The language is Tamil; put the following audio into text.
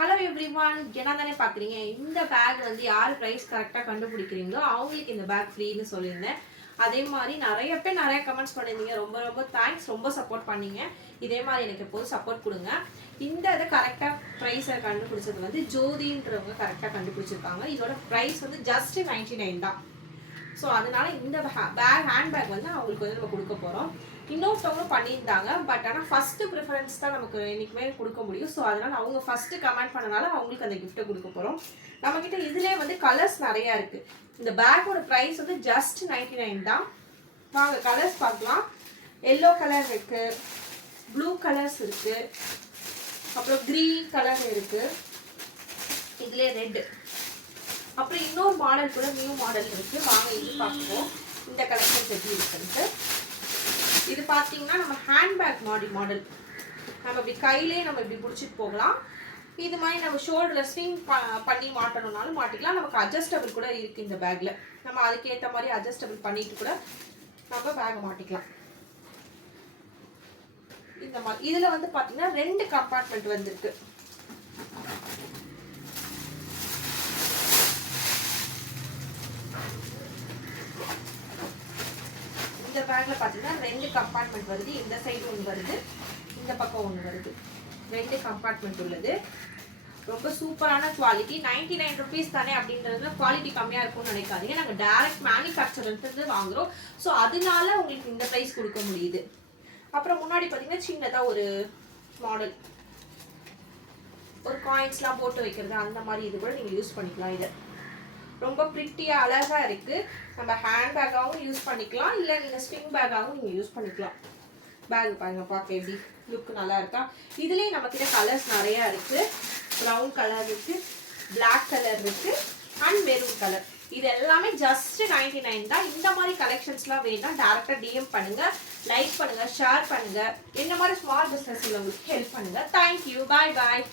ஹலோ எவ்ரிவான், என்ன தானே பார்க்குறீங்க. இந்த பேக் வந்து யார் ப்ரைஸ் கரெக்டாக கண்டுபிடிக்கிறீங்களோ அவங்களுக்கு இந்த பேக் ஃப்ரீன்னு சொல்லியிருந்தேன். அதே மாதிரி நிறைய பேர் நிறைய கமெண்ட்ஸ் பண்ணியிருந்தீங்க. ரொம்ப ரொம்ப தேங்க்ஸ், ரொம்ப சப்போர்ட் பண்ணீங்க. இதே மாதிரி எனக்கு எப்போதும் சப்போர்ட் கொடுங்க. இந்த இதை கரெக்டாக ப்ரைஸை கண்டுபிடிச்சது வந்து ஜோதின்றவங்க கரெக்டாக கண்டுபிடிச்சிருக்காங்க. இதோட ப்ரைஸ் வந்து ஜஸ்ட் 99 தான். ஸோ அதனால இந்த ஹேண்ட்பேக் வந்து அவங்களுக்கு வந்து நம்ம கொடுக்க போகிறோம். இன்னொருத்தவங்களும் பண்ணியிருந்தாங்க, பட் ஆனால் ஃபஸ்ட்டு ப்ரிஃபரன்ஸ் தான் நமக்கு என்றைக்குமே கொடுக்க முடியும். ஸோ அதனால் அவங்க ஃபஸ்ட்டு கமெண்ட் பண்ணனால அவங்களுக்கு அந்த கிஃப்ட்டை கொடுக்க போகிறோம். நம்மக்கிட்ட இதிலே வந்து கலர்ஸ் நிறையா இருக்குது. இந்த பேக்கோட ப்ரைஸ் வந்து ஜஸ்ட் 99 தான். வாங்க கலர்ஸ் பார்க்கலாம். எல்லோ கலர் இருக்குது, ப்ளூ கலர்ஸ் இருக்குது, அப்புறம் க்ரீன் கலர் இருக்குது, இதிலே ரெட்டு, அப்புறம் இன்னொரு மாடல் கூட நியூ மாடல் இருக்குது. வாங்க இது பார்ப்போம் இந்த கலெக்ஷன்ஸ் எப்படி இருக்குன்ட்டு. இது பார்த்தீங்கன்னா நம்ம ஹேண்ட்பேக் மாடல் நம்ம இப்படி கையிலே நம்ம இப்படி பிடிச்சிட்டு போகலாம். இது மாதிரி நம்ம ஷோல்டரில் ஸ்விங் பண்ணி மாட்டணும்னாலும் மாட்டிக்கலாம். நமக்கு அட்ஜஸ்டபிள் கூட இருக்குது இந்த பேக்கில். நம்ம அதுக்கேற்ற மாதிரி அட்ஜஸ்டபிள் பண்ணிட்டு கூட நம்ம பேக்கை மாட்டிக்கலாம். இந்த மாதிரி இதில் வந்து பார்த்தீங்கன்னா 2 கம்பார்ட்மெண்ட் வந்துருக்கு. இந்த பேக்கில் பார்த்தீங்கன்னா 2 கம்பார்ட்மெண்ட் வருது. இந்த சைடு ஒன்று வருது, இந்த பக்கம் ஒன்று வருது. 2 கம்பார்ட்மெண்ட் உள்ளது. ரொம்ப சூப்பரான குவாலிட்டி. 99 ருபீஸ் தானே அப்படின்றதுல குவாலிட்டி கம்மியாக இருக்கும்னு நினைக்காதீங்க. நாங்கள் டைரக்ட் மேனுஃபேக்சர்லேருந்து வாங்குகிறோம். ஸோ அதனால உங்களுக்கு இந்த ப்ரைஸ் கொடுக்க முடியுது. அப்புறம் முன்னாடி பார்த்தீங்கன்னா சின்னதாக ஒரு மாடல், ஒரு காயின்ஸ்லாம் போட்டு வைக்கிறது, அந்த மாதிரி இது கூட நீங்கள் யூஸ் பண்ணிக்கலாம். இதை ரொம்ப ப்ரிட்டியாக அழகாக இருக்குது. நம்ம ஹேண்ட் பேக்காகவும் யூஸ் பண்ணிக்கலாம், இல்லை நீங்கள் ஸ்விங் பேக்காகவும் நீங்கள் யூஸ் பண்ணிக்கலாம். பேக் பாருங்க, பார்க்க எப்படி லுக் நல்லா இருக்கா. இதுலேயும் நம்மக்கிட்ட கலர்ஸ் நிறையா இருக்குது. ப்ரௌன் கலர் இருக்குது, பிளாக் கலர் இருக்குது, அண்ட் மெரூன் கலர். இது எல்லாமே ஜஸ்ட் 99 தான். இந்த மாதிரி கலெக்ஷன்ஸ்லாம் வேணும்னா டேரெக்டாக டிஎம் பண்ணுங்கள், லைக் பண்ணுங்கள், ஷேர் பண்ணுங்கள். இந்த மாதிரி ஸ்மால் பிஸ்னஸ் உங்களுக்கு ஹெல்ப் பண்ணுங்கள். தேங்க்யூ, பாய் பாய்.